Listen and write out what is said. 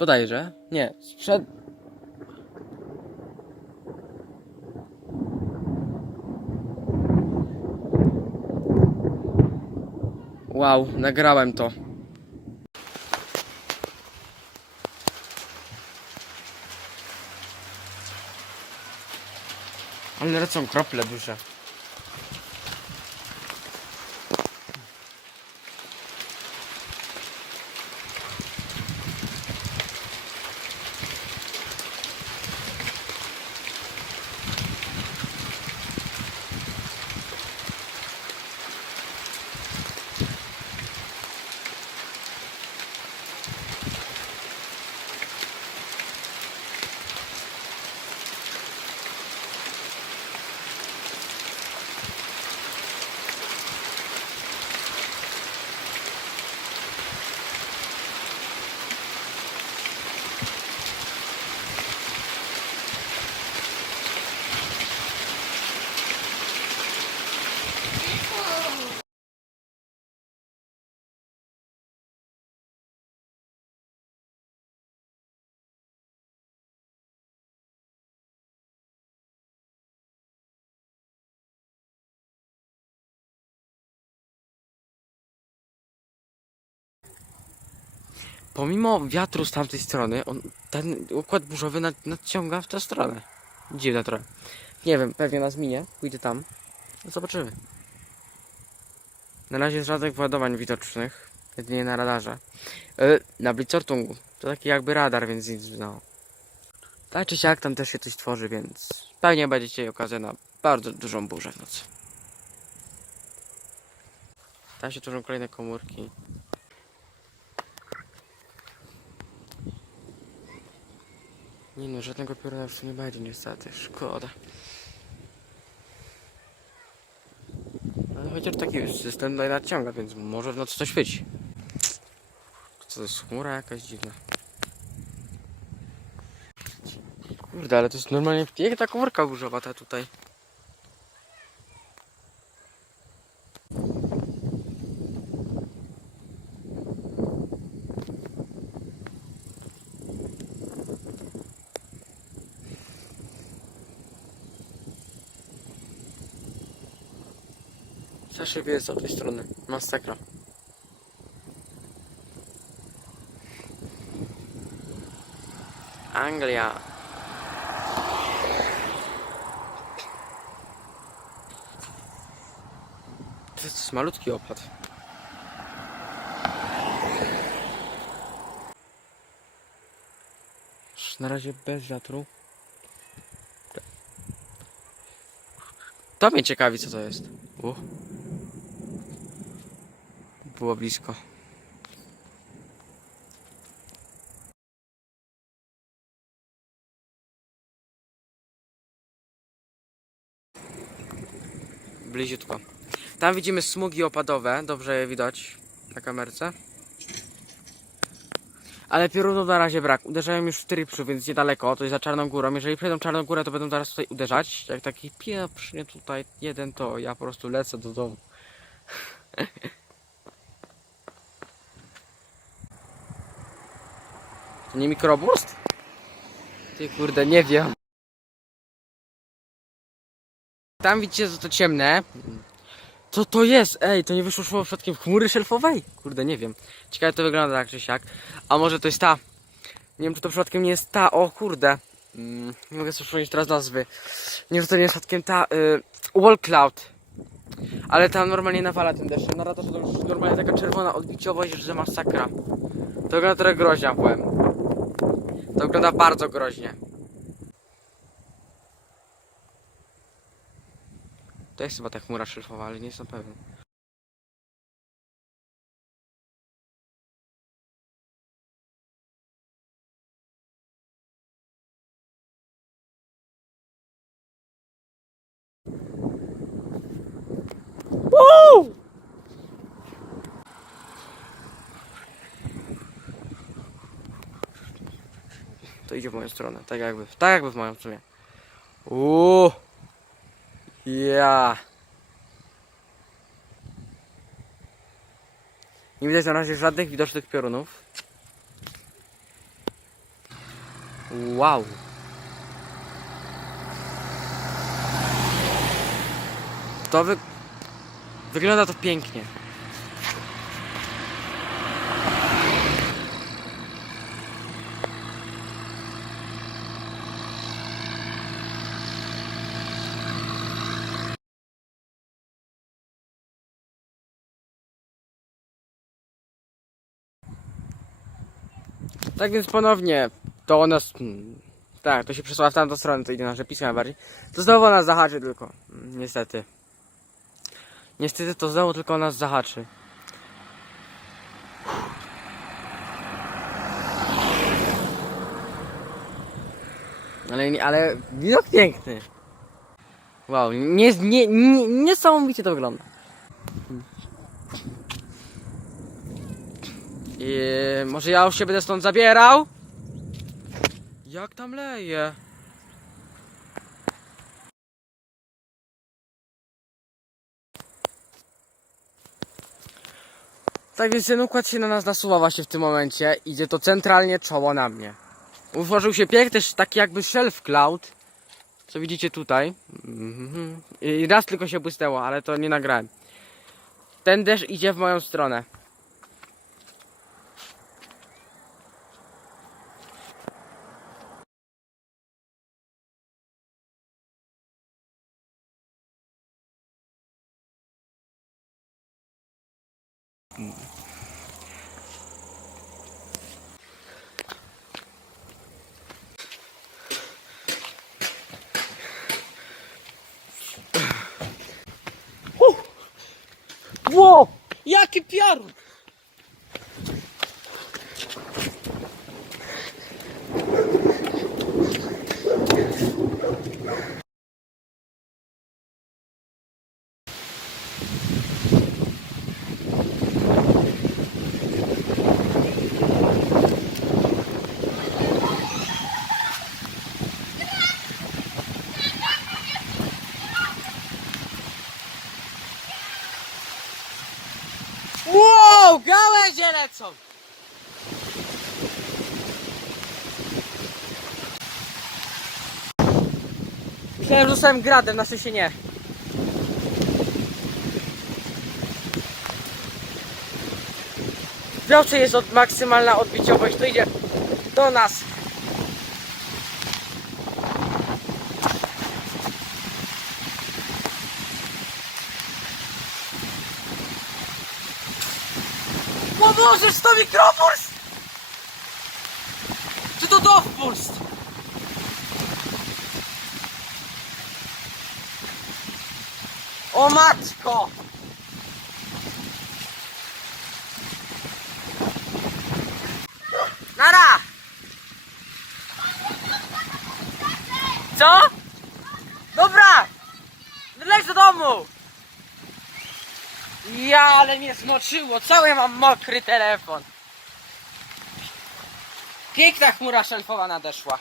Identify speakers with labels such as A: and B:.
A: Bodajże. Nie, sprzed... Wow, nagrałem to. Ale lecą krople duże. Pomimo wiatru z tamtej strony, on, ten układ burzowy nad, nadciąga w tę stronę. Dziwne trochę. Nie wiem, pewnie nas minie. Pójdę tam. Zobaczymy. Na razie żadnych władowań widocznych. Jedynie na radarze. E, na Blitzortungu. To taki jakby radar, więc nic, no. Tak czy siak tam też się coś tworzy, więc pewnie będziecie okazję na bardzo dużą burzę w nocy. Tam się tworzą kolejne komórki. Nie no, żadnego pioruna nie będzie niestety, szkoda. Ale chociaż taki system tutaj nadciąga, więc może w nocy coś świeci. Co to jest chmura jakaś dziwna. Kurde, ale to jest normalnie ta komórka burzowa ta tutaj. Zaszybie jest od tej strony. Masakra. Anglia. To jest malutki opad. Na razie bez wiatru. To mnie ciekawi co to jest. U. Było blisko. Bliziutko. Tam widzimy smugi opadowe, dobrze je widać na kamerce. Ale piorunów na razie brak. Uderzają już w Trypszu, więc niedaleko, to jest za Czarną Górą. Jeżeli przejdą Czarną Górę, to będą zaraz tutaj uderzać. Jak taki pieprz, nie tutaj jeden, to ja po prostu lecę do domu. To nie mikroburst? Ty kurde, nie wiem. Tam widzicie, że to ciemne. Co to jest? Ej, to nie wyszło szło przypadkiem chmury szelfowej? Kurde, nie wiem. Ciekawe to wygląda tak czy siak. A może to jest ta. Nie wiem, czy to przypadkiem nie jest ta. O kurde. Mm, nie mogę sobie przypomnieć teraz nazwy. Nie wiem, czy to nie jest przypadkiem ta. Y, wall cloud. Ale tam normalnie nawala tym deszczem. Na radarze to normalnie taka czerwona odbiciowość, że masakra. To wygląda trochę groźnie, powiem. To wygląda bardzo groźnie. To jest chyba ta chmura szelfowa, ale nie jestem pewien. Idzie w moją stronę, tak jakby, tak jakby w moją w sumie. Uuu. Ja. Nie widać na razie żadnych widocznych piorunów. Wow. To wy... Wygląda to pięknie. Tak więc ponownie, to nas... hmm, Tak, to się przesuwa w tamtą stronę, to idzie nasze pisma bardziej. To znowu nas zahaczy tylko, mm, niestety. Niestety to znowu tylko nas zahaczy. Ale, ale widok piękny. Wow, nie, nie, nie, niesamowicie to wygląda. I może ja już się będę stąd zabierał? Jak tam leje? Tak więc ten układ się na nas nasuwa właśnie w tym momencie. Idzie to centralnie czoło na mnie. Utworzył się piękny też taki jakby shelf cloud. Co widzicie tutaj. Mhm. I raz tylko się błysnęło, ale to nie nagrałem. Ten deszcz idzie w moją stronę. Ło! Jaki piorun! Wow, gałęzie lecą! Myślałem, że gradem, na szczęście nie. Zawsze jest od maksymalna odbiciowość, to idzie do nas. Pomożesz to mikrofurst! Czy to dowpust? O matko! Nara! Co? Dobra! Leć do domu! Ja, ale mnie zmoczyło, cały mam mokry telefon. Piękna chmura szelfowa nadeszła.